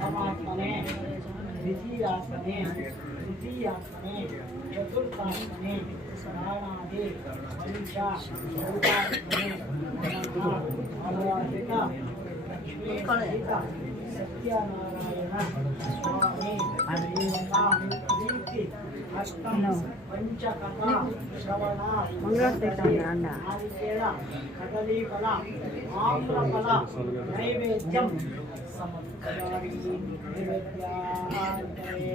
परमात्मने द्वितीयात्मने तृतीयात्मने चतुर्थात्मने प्राणादि पंच भूतात्मने अवादित लक्ष्मी सत्यनारायण स्वामी देवता प्रीति अष्टम पंचकथा श्रवण आदित्य कदलीफल आम्रफल नैवेद्यम समर्पयामि नैवेद्यान्तरे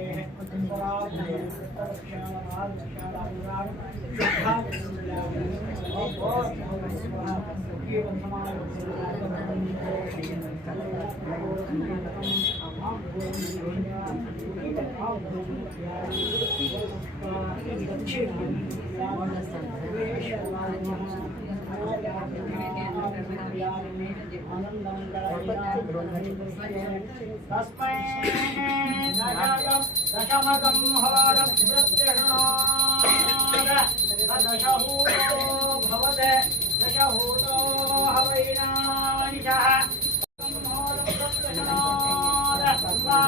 दशमकं दशहूतो भवते दशहूतो हवैनानिशः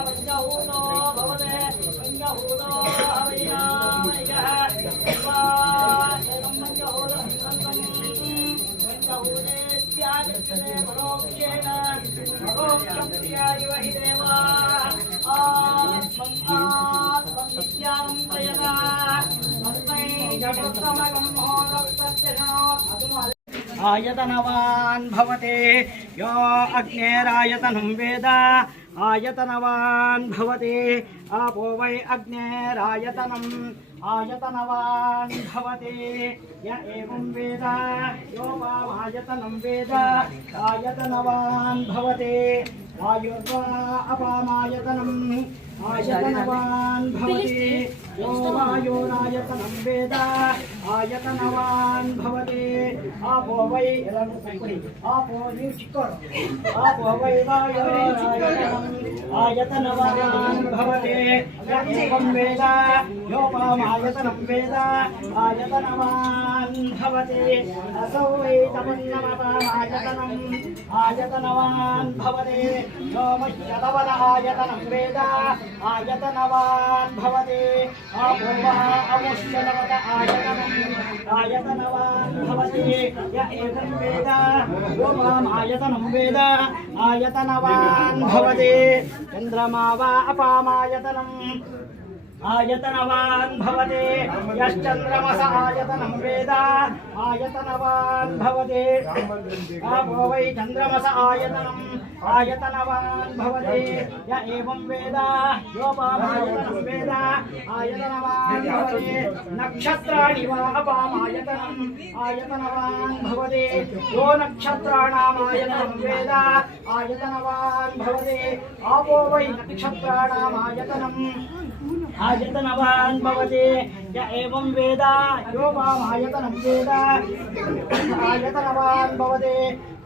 पञ्चहूतो भवते पञ्चहूतो हवैनानिशः आयतनवान् भवते यो अग्नेरायतनं वेद आयतनवान् भवते आपो वै अग्नेरायतनम् आयतनवान् भवते य एवं वेद यो वामायतनं वेद आयतनवान् भवते वायुर्वा अपामायतनम् आयतनवान् भवते यो वायोरायतनं वेद आयतनवान् भवते आपो वै आपो आपो वै वायोरायतनम् आयतनवान् भवते य एवं वेद योपामायतनं वेद आयतनवान् भवते असौ वै तमन्नमपामायतनम् आयतनवान् भवते योमश्यतवद आयतनं वेद आयतनवान् भवते आपो वा अमुष्यतवद आयतनवान् भवते य एवं वेद योपामायतनं वेद आयतनवान् भवते चन्द्रमा वा अपामायतनम् आयतनवान् भवते यश्चन्द्रमस आयतनं वेद आयतनवान् भवते आपो वै चन्द्रमस आयतनम् आयतनवान् भवते य एवं वेद योपामायतनं वेद आयतनवान् भवते नक्षत्राणि वा अपामायतनम् आयतनवान् भवते यो नक्षत्राणामायतनं वेद आयतनवान् भवते आपो वै नक्षत्राणामायतनम् आयतनवान् भवते य एवं वेद योपामायतनं वेद आयतनवान् भवते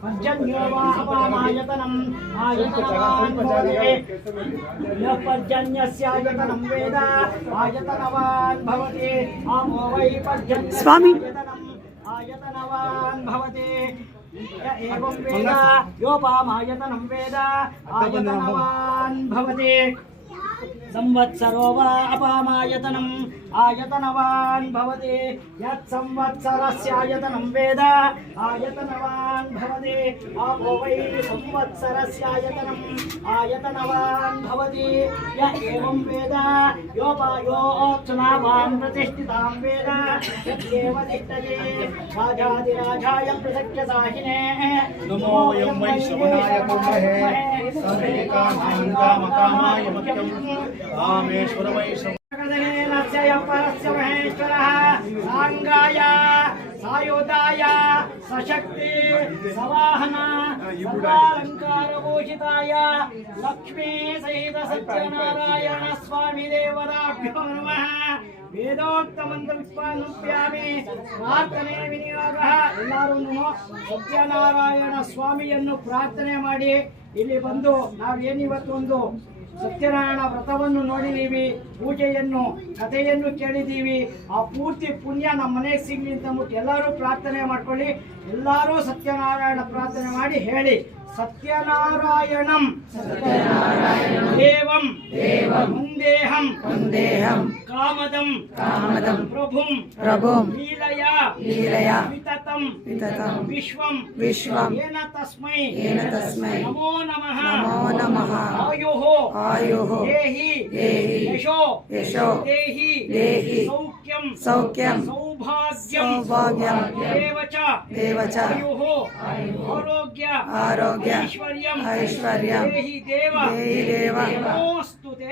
पर्जन्यो वा अपामायतनम् आयतनवान् भवते यः पर्जन्यस्यायतनं वेद आयतनवान् भवते आपो वै पर्जन्यस्यायतनम् आयतनवान् भवते य एवं वेद योपामायतनं वेद आयतनवान् भवते संवत्सरो वा अपामायतनम् आयतनवान् भवति यत् संवत्सरस्य आयतनं वेद आयतनवान् भवति आपो वै संवत्सरस्य आयतनम् आयतनवान् भवति य एवं वेद योपायोऽप्सुनावान् प्रतिष्ठितां वेद यद्येव तिष्ठते राजाधिराजाय प्रसख्यसाहिने नमो यं वै श्रवणाय कुर्महे सर्वे कामान् कामकामाय मह्यं कामेश्वर वै परस्य महेश्वरः सांगाय सायुधाय सशक्ति सवाहन सर्वालंकारभूषिताय लक्ष्मी सहित सत्यनारायण स्वामी देवताभ्यो नमः वेदोक्त मंत्र विश्वानुप्यामि ಪ್ರಾರ್ಥನೆ ವಿನಿಯೋಗ ಎಲ್ಲರೂ ಸತ್ಯನಾರಾಯಣ ಸ್ವಾಮಿಯನ್ನು ಪ್ರಾರ್ಥನೆ ಮಾಡಿ ಇಲ್ಲಿ ಬಂದು ನಾವೇನಿವತ್ತು ಒಂದು ಸತ್ಯನಾರಾಯಣ ವ್ರತವನ್ನು ನೋಡಿದೀವಿ, ಪೂಜೆಯನ್ನು ಕಥೆಯನ್ನು ಕೇಳಿದ್ದೀವಿ. ಆ ಪೂರ್ತಿ ಪುಣ್ಯ ನಮ್ಮ ಮನೆಗೆ ಸಿಗಲಿ ಅಂತ ಅಂದ್ಬಿಟ್ಟು ಎಲ್ಲರೂ ಪ್ರಾರ್ಥನೆ ಮಾಡ್ಕೊಳ್ಳಿ. ಎಲ್ಲರೂ ಸತ್ಯನಾರಾಯಣ ಪ್ರಾರ್ಥನೆ ಮಾಡಿ ಹೇಳಿ. सत्यनारायणं देवं वन्देहं कामदं प्रभुं लीलया विततं विश्वं येन तस्मै नमो नमः आयुः देहि यशो देहि सौख्यं सौभाग्यं देव च आरोग्य ऐश्वर्यं देहि देव नमोस्तुते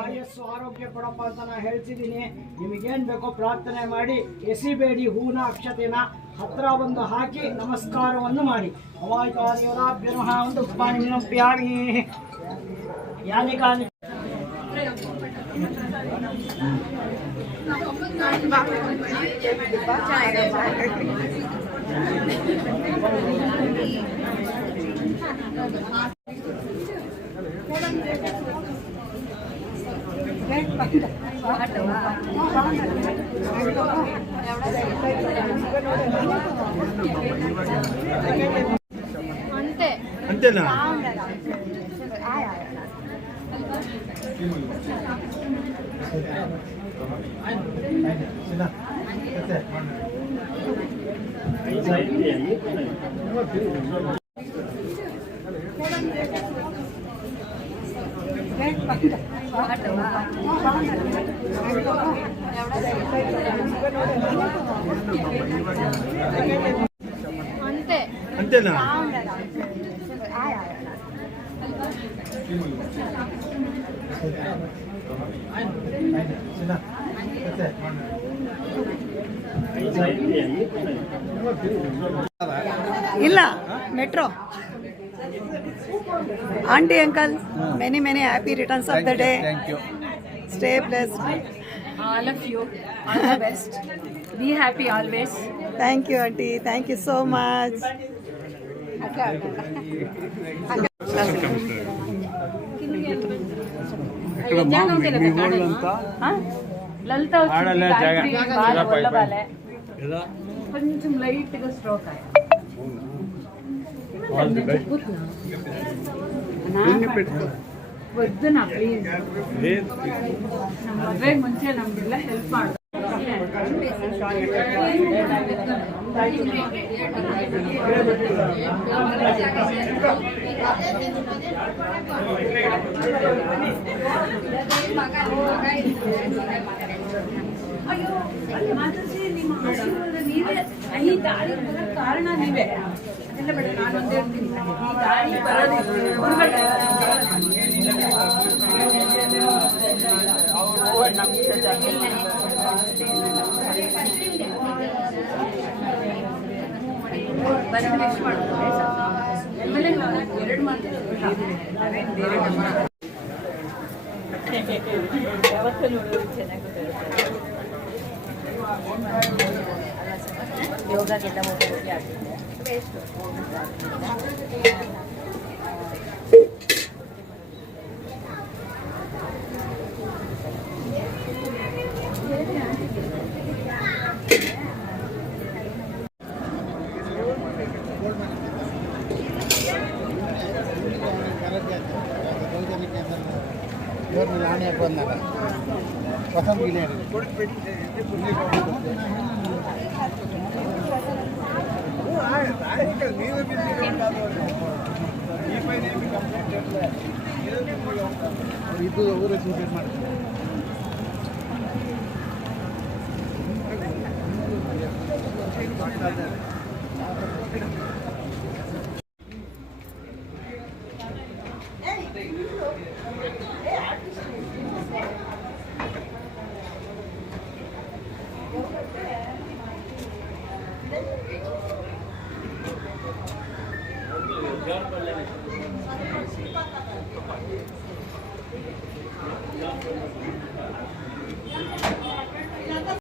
ಆಯಸ್ಸು ಆರೋಗ್ಯ ಕೊಡಪ್ಪ ಅಂತ ನಾನು ಹೇಳ್ತಿದ್ದೀನಿ. ನಿಮಗೇನು ಬೇಕೋ ಪ್ರಾರ್ಥನೆ ಮಾಡಿ, ಎಸಿಬೇಡಿ. ಹೂನ ಅಕ್ಷತೆನ ಹತ್ರ ಬಂದು ಹಾಕಿ ನಮಸ್ಕಾರವನ್ನು ಮಾಡಿ. ಅವಾಯ್ತಾರ್ಯೋರಾಭ್ಯ ನಮಃ ಒಂದು ಪಾಣಿನಪ್ಯಾಮಿ ಯಾನಿ ಕಾನಿ అంతేనా? అంతేనా? ಇಲ್ಲ metro. Auntie, uncle, many happy returns of the day. Thank you. Stay blessed. All of you, all the best. Be happy always. Thank you, auntie. Thank you so much. లలిత కొంచెం లైట్ గా స్ట్రోక్ అయ్యా. వద్దు నా please ಮದುವೆ ಮುಂಚೆ ನಮ್ಗೆಲ್ಲ help ಮಾಡು. ಅಯ್ಯೋ ಮಾತಾಡ್ಸಿ ನಿಮ್ಮ ಆಶೀರ್ವಾದ ನೀವೇ. ಈ ದಾಳಿ ಬರೋಕ್ಕೆ ಕಾರಣ ನೀವೇ. ಅದೆಲ್ಲ ಬೇಡ, ನಾನೊಂದು ಹೇಳ್ತೀನಿ. ಈ ದಾಳಿ ಬರೋದು ನೆಕ್ಸ್ಟ್ ಮಾಡ್ತಾರೆ. ಆಮೇಲೆ ಎರಡು ಮಾಡ್ತಾರೆ. ಯಾವತ್ತೂ ನೋಡೋದು ಚೆನ್ನಾಗುತ್ತೆ. ಯೋಗಕ್ಕೆಲ್ಲ ಹೋಗಿ ಆಗ್ತದೆ. ಇವ್ರನ್ನ ನಾನು ಯಾಕೆ ಬಂದಾಗ ಹೊಸ ಗಿಲೆ ಇದು ಊರ ಸೂಸೈಡ್ ಮಾಡ್ತಾರೆ.